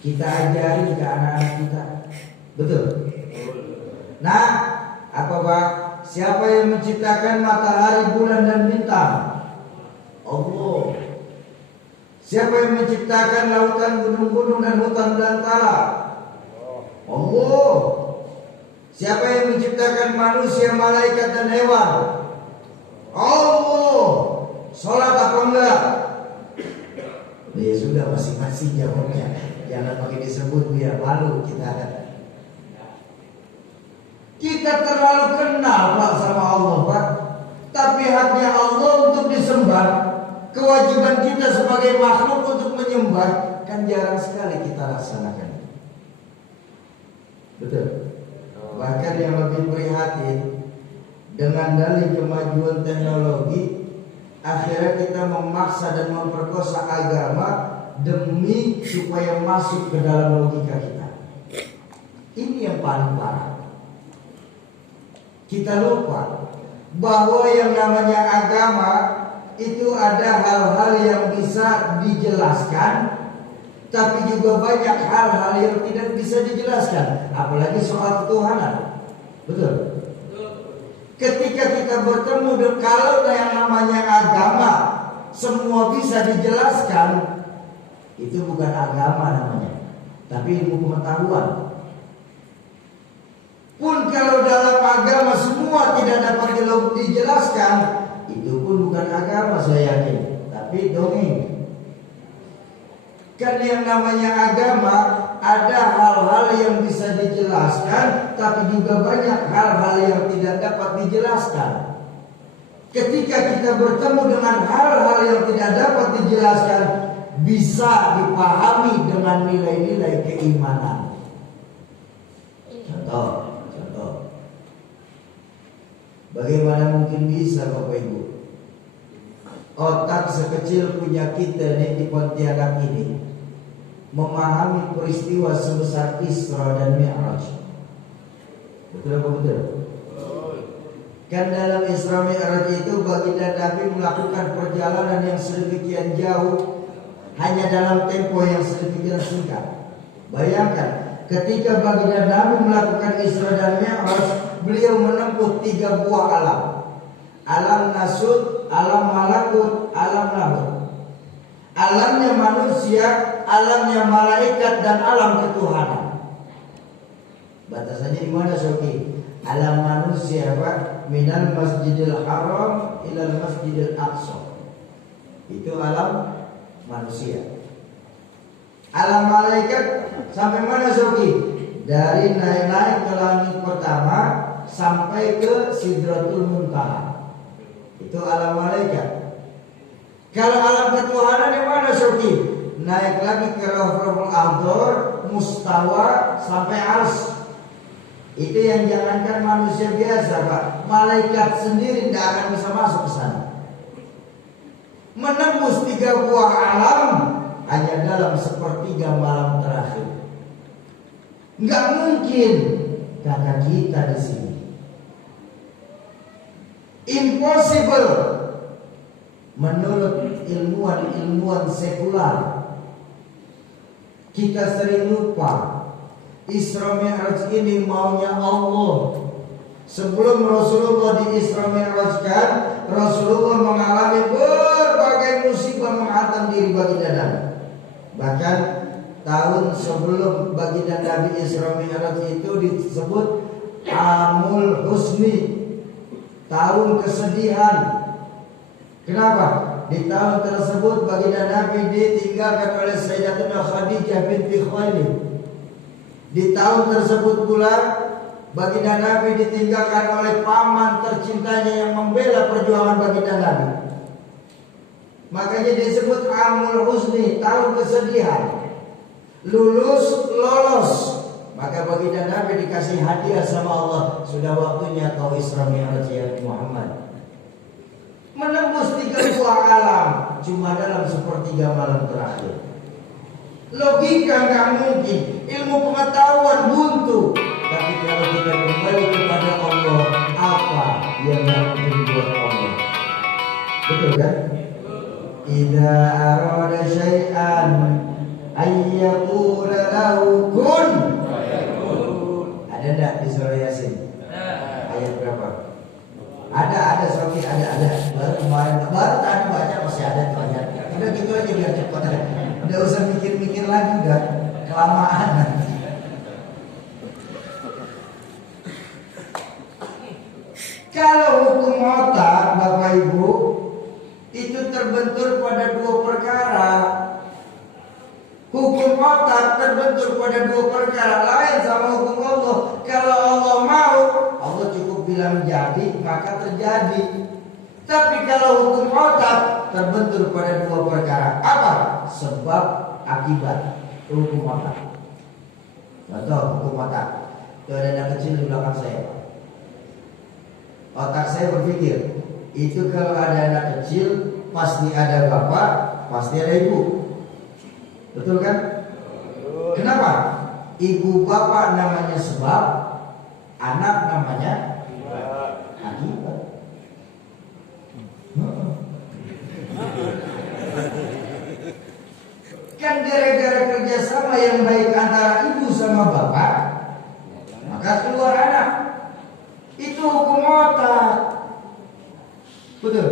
kita ajari ke anak-anak kita. Betul? Nah, apa Pak? Siapa yang menciptakan matahari, bulan dan bintang? Allah. Siapa yang menciptakan lautan, gunung-gunung dan hutan belantara? Allah. Siapa yang menciptakan manusia, malaikat dan hewan? Allah. Sholat apa enggak? Ya sudah, masing-masing jawabnya. Jangan pakai disebut biar malu kita. Kita terlalu kenal Pak sama Allah Pak. Tapi haknya Allah untuk disembah, kewajiban kita sebagai makhluk untuk menyembah, kan jarang sekali kita laksanakan. Betul. Bahkan yang lebih prihatin, dengan dalih kemajuan teknologi, akhirnya kita memaksa dan memperkosa agama demi supaya masuk ke dalam logika kita. Ini yang paling parah. Kita lupa bahwa yang namanya agama itu ada hal-hal yang bisa dijelaskan, tapi juga banyak hal-hal yang tidak bisa dijelaskan, apalagi soal ketuhanan. Betul? Ketika kita bertemu dengan, kalau yang namanya agama semua bisa dijelaskan, itu bukan agama namanya, tapi ilmu pengetahuan. Pun kalau dalam agama semua tidak dapat dijelaskan, itu pun bukan agama saya yakin, tapi dongeng. Kan yang namanya agama ada hal-hal yang bisa dijelaskan, tapi juga banyak hal-hal yang tidak dapat dijelaskan. Ketika kita bertemu dengan hal-hal yang tidak dapat dijelaskan, bisa dipahami dengan nilai-nilai keimanan. Contoh, bagaimana mungkin bisa Bapak Ibu otak sekecil punya kita nih di Pontianak ini memahami peristiwa sebesar Isra dan Mi'raj? Betul apa betul? Kan dalam Isra Mi'raj itu baginda Nabi melakukan perjalanan yang sedemikian jauh hanya dalam tempo yang sedemikian singkat. Bayangkan, ketika baginda Nabi melakukan Isra dan Mi'raj, beliau menempuh 3 buah alam. Alam nasut, alam malakut, alam lahut. Alamnya manusia, alamnya malaikat, dan alam ketuhanan. Batasannya di mana Soki? Alam manusia Pak, minal masjidil haram ilal masjidil aqsa. Itu alam manusia. Alam malaikat sampai mana Soki? Dari naik-naik ke langit pertama sampai ke Sidratul Muntaha. Itu alam malaikat. Kalau alam ketuhanan yang mana Soki? Naik lagi ke Rauful A'dhar, Mustawa sampai Ars. Itu yang jangankan manusia biasa Pak, malaikat sendiri tidak akan bisa masuk ke sana. Menembus 3 buah alam hanya dalam sepertiga malam terakhir. Nggak mungkin, kata kita di sini. Impossible menurut ilmuwan sekular. Kita sering lupa Isra Mi'raj ini maunya Allah. Sebelum Rasulullah di Isra Mi'rajkan, Rasulullah mengalami berbagai musibah menghantam diri baginda Nabi. Bahkan tahun sebelum baginda Nabi Isra Mi'raj itu disebut Amul Husni, tahun kesedihan. Kenapa? Di tahun tersebut baginda Nabi ditinggalkan oleh Sayyidatuna Khadijah binti Khuwailid. Di tahun tersebut pula baginda Nabi ditinggalkan oleh paman tercintanya yang membela perjuangan baginda Nabi. Makanya disebut Amul Husni, tahun kesedihan. Lolos. Maka baginda Nabi dikasih hadiah sama Allah, sudah waktunya kau Isra Mi'raj ya Muhammad. Menembus 3 buah alam cuma dalam sepertiga malam terakhir. Logika nggak mungkin, ilmu pengetahuan buntu. Tapi kalau kita kembali kepada Allah, apa yang nggak mungkin buat Allah? Betul kan? Idza arada syai'an ayyaqula lahu kun. Ada enggak di surah Yasin? Ayat berapa? Ada sofi, ada. Baru kemarin, baru tadi baca masih ada tuh ayat. Udah gitu aja biar cepat aja. Udah usah mikir-mikir lagi, udah kelamaan nanti. Kalau hukum otak, Bapak Ibu, itu terbentur pada dua perkara. Hukum otak terbentur pada dua perkara, lain sama hukum Allah. Kalau Allah mau, Allah cukup bilang jadi, maka terjadi. Tapi kalau hukum otak terbentur pada dua perkara, apa? Sebab akibat. Hukum otak. Contoh hukum otak. Itu ada anak kecil di belakang saya. Otak saya berpikir, itu kalau ada anak kecil pasti ada bapak, pasti ada ibu. Betul kan? Kenapa? Ibu bapak namanya sebab, anak namanya akibat. Kan gara-gara kerjasama yang baik antara ibu sama bapak, maka keluar anak. Itu hukum otak. Betul.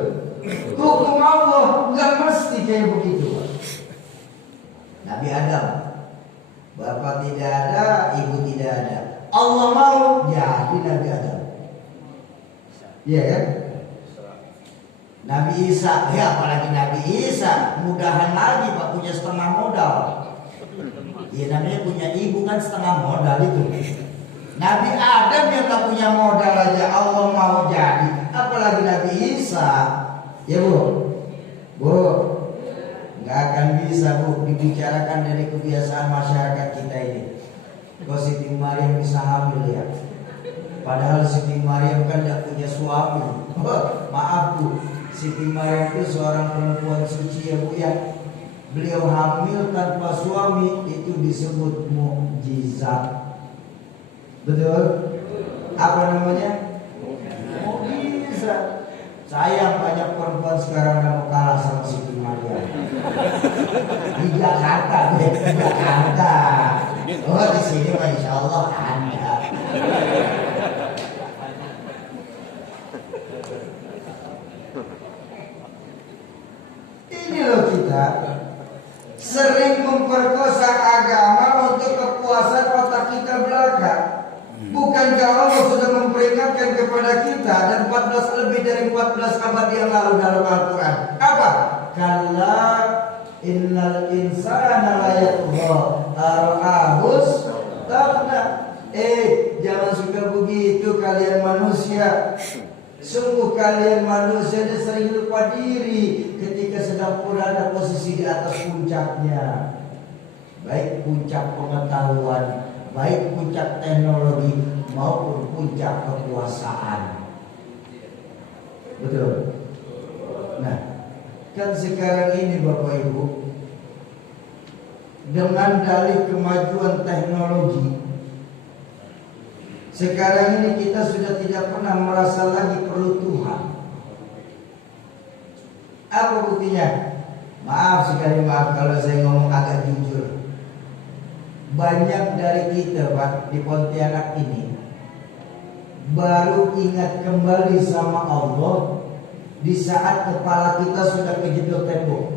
Hukum Allah nggak mesti kayak begitu. Nabi Adam, bapak tidak ada, ibu tidak ada. Allah mau jadi Nabi Adam. Iya kan? Nabi Isa, ya apalagi Nabi Isa, mudahan lagi Pak punya setengah modal. Ya namanya punya ibu kan setengah modal itu. Nabi Adam yang tak punya modal aja Allah mau jadi, apalagi Nabi Isa. Ya Bu, nggak akan bisa Bu dibicarakan dari kebiasaan masyarakat kita ini. Kok Siti Maryam bisa hamil ya? Padahal Siti Maryam kan tidak punya suami. Maaf Bu, Siti Maryam itu seorang perempuan suci ya Bu ya. Beliau hamil tanpa suami itu disebut mukjizat. Betul? Apa namanya? Mukjizat. Sayang banyak perempuan sekarang yang mau kalah sama Siti Maryam. Di Jakarta, di Jakarta. Oh di sini Masya Allah ada. Ini loh kita sering memperkosa agama untuk kepuasan otak kita belaka. Bukankah Allah sudah memperingatkan kepada kita dan 14 lebih dari 14 abad yang lalu dalam Al-Quran? Apa? Kalla innal insana la yatgha ar'ahus taghna. Jangan suka begitu kalian manusia. Sungguh kalian manusia sering lupa diri ketika sedang berada posisi di atas puncaknya. Baik puncak pengetahuan, baik puncak teknologi maupun puncak kekuasaan. Betul. Nah, kan sekarang ini Bapak Ibu, dengan dalih kemajuan teknologi, sekarang ini kita sudah tidak pernah merasa lagi perlu Tuhan. Apa buktinya? Maaf sekali, maaf kalau saya ngomong agak jujur. Banyak dari kita Pak di Pontianak ini baru ingat kembali sama Allah di saat kepala kita sudah kejedot tembok.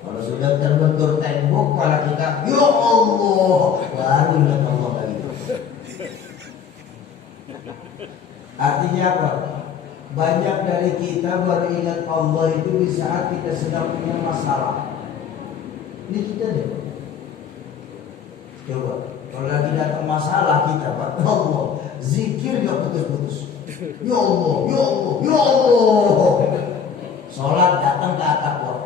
Kalau sudah terbentur tembok kepala kita, ya Allah, baru ingat Allah lagi. Artinya apa? Banyak dari kita baru ingat Allah itu di saat kita sedang punya masalah. Ini kita deh. Coba, kalau lagi datang masalah kita Pak, Allah, zikir gak putus-putus. Ya Allah, ya Allah, ya Allah. Sholat datang ke atap Pak.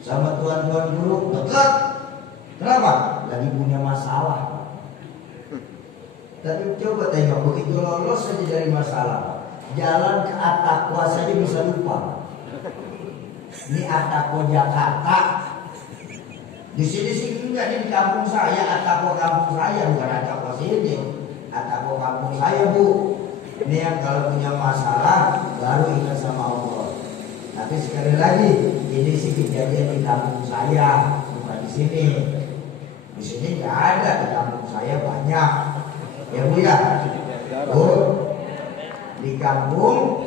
Sama tuan-tuan guru dekat. Kenapa? Lagi punya masalah. Tapi coba tengok, begitu lolos saja dari masalah, jalan ke Ataqwa saja bisa lupa. Ini Ataqwa Jakarta. Di sini enggak, di kampung saya, Ataqwa kampung saya, bukan Ataqwa sini. Ataqwa kampung saya Bu. Ini yang kalau punya masalah baru ingat sama Allah. Tapi sekali lagi Ini sih kejadian di kampung saya, bukan di sini. Di sini nggak ada, di kampung saya banyak. Ya Bu ya. Bu, di kampung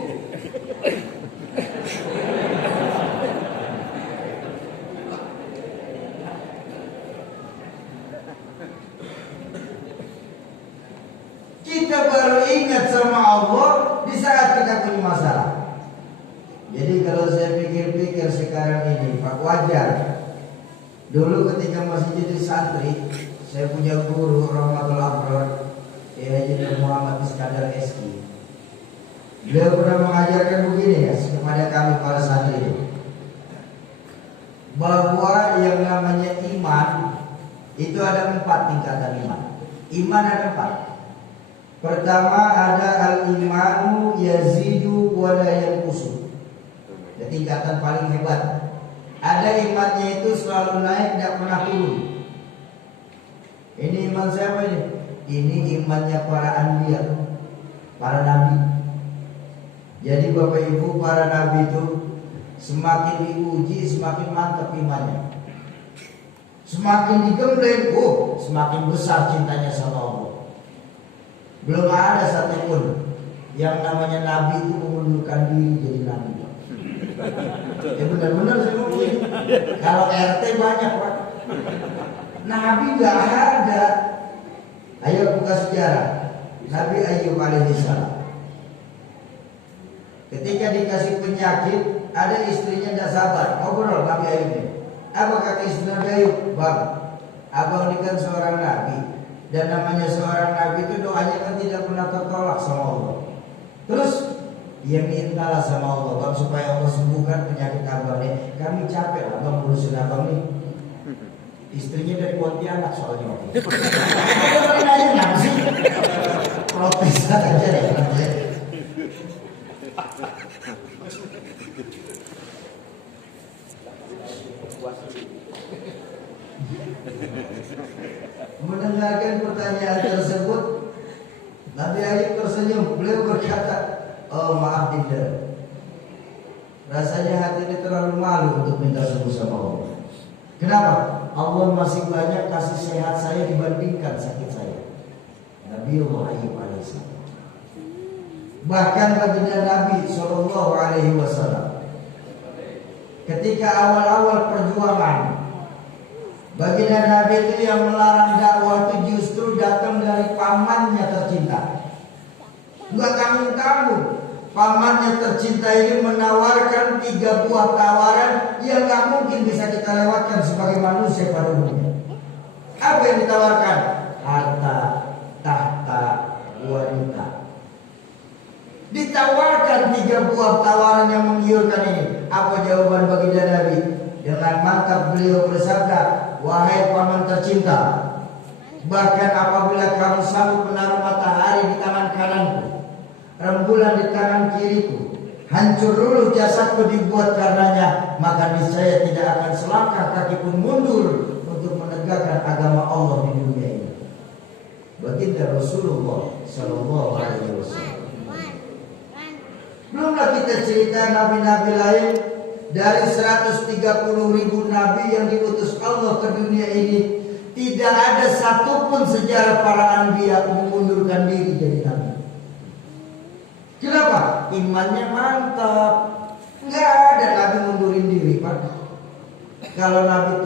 kita baru ingat sama Allah di saat kita punya masalah. Jadi kalau saya pikir-pikir sekarang ini, Pak, wajar. Dulu ketika masih jadi santri, saya punya guru Rahmatul Abrar, Haji Muhammad Iskandar SI. Beliau pernah mengajarkan begini ya kepada kami para santri, bahwa yang namanya iman itu ada 4 tingkatan iman. Iman ada 4. Pertama ada al-imanu yazidu wa la yanqusu. Tingkatan paling hebat. Ada imannya itu selalu naik, tidak pernah turun. Ini iman siapa ini? Ini imannya para anbiya, para nabi. Jadi Bapak Ibu, para nabi itu semakin diuji semakin mantap imannya. Semakin digembleng, semakin besar cintanya sama Allah. Belum ada satupun yang namanya nabi itu mengundurkan diri jadi nabi. Ya benar-benar saya ngomong ini. Kalau RT banyak Pak, nabi gak ada. Ayo buka sejarah Nabi Ayub alaihissalam. Ketika dikasih penyakit, ada istrinya tidak sabar. Ngobrol Nabi Ayub ini. Apa kata istri Nabi Ayub? Bang, abang ini kan seorang nabi, dan namanya seorang nabi itu doanya kan tidak pernah tertolak sama Allah. Terus dia mintalah sama Allah, Bang, supaya Allah sembuhkan penyakit abang ini. Kami capek lah Bang ngurusin abang ini. Istrinya dari Pontianak soalnya. Orang nanya nggak sih? Protes aja deh. Mendengarkan pertanyaan tersebut, Nabi Ayub tersenyum. Beliau berkata, "Oh maaf Dinda, rasanya hati ini terlalu malu untuk minta sembuh sama Allah. Kenapa? Allah masih banyak kasih sehat saya dibandingkan sakit saya." Nabi Ayub alaihissalam. Bahkan baginda Nabi Shallallahu Alaihi Wasallam, ketika awal-awal perjuangan, baginda Nabi itu yang melarang dakwah itu justru datang dari pamannya tercinta. Enggak tanggung-tanggung. Pamannya tercinta ini menawarkan 3 buah tawaran yang gak mungkin bisa kita lewatkan sebagai manusia pada umumnya. Apa yang ditawarkan? Harta, tahta, wanita. Ditawarkan 3 buah tawaran yang menggiurkan ini. Apa jawaban baginda Nabi? Dengan mantap beliau bersabda, "Wahai paman tercinta, bahkan apabila kamu sanggup menaruh matahari di tangan kananku, rembulan di tangan kiriku, hancur luluh jasadku dibuat karenanya, maka niscaya tidak akan selangkah kaki pun mundur untuk menegakkan agama Allah di dunia ini." Baginda Rasulullah Sallallahu Alaihi Wasallam. Belumlah kita cerita nabi-nabi lain. Dari 130.000 nabi yang diutus Allah ke dunia ini, tidak ada satupun sejarah para anbiya mengundurkan diri jadi nabi. Kenapa? Imannya mantap. Nggak ada nabi mundurin diri Pak. Kalau nabi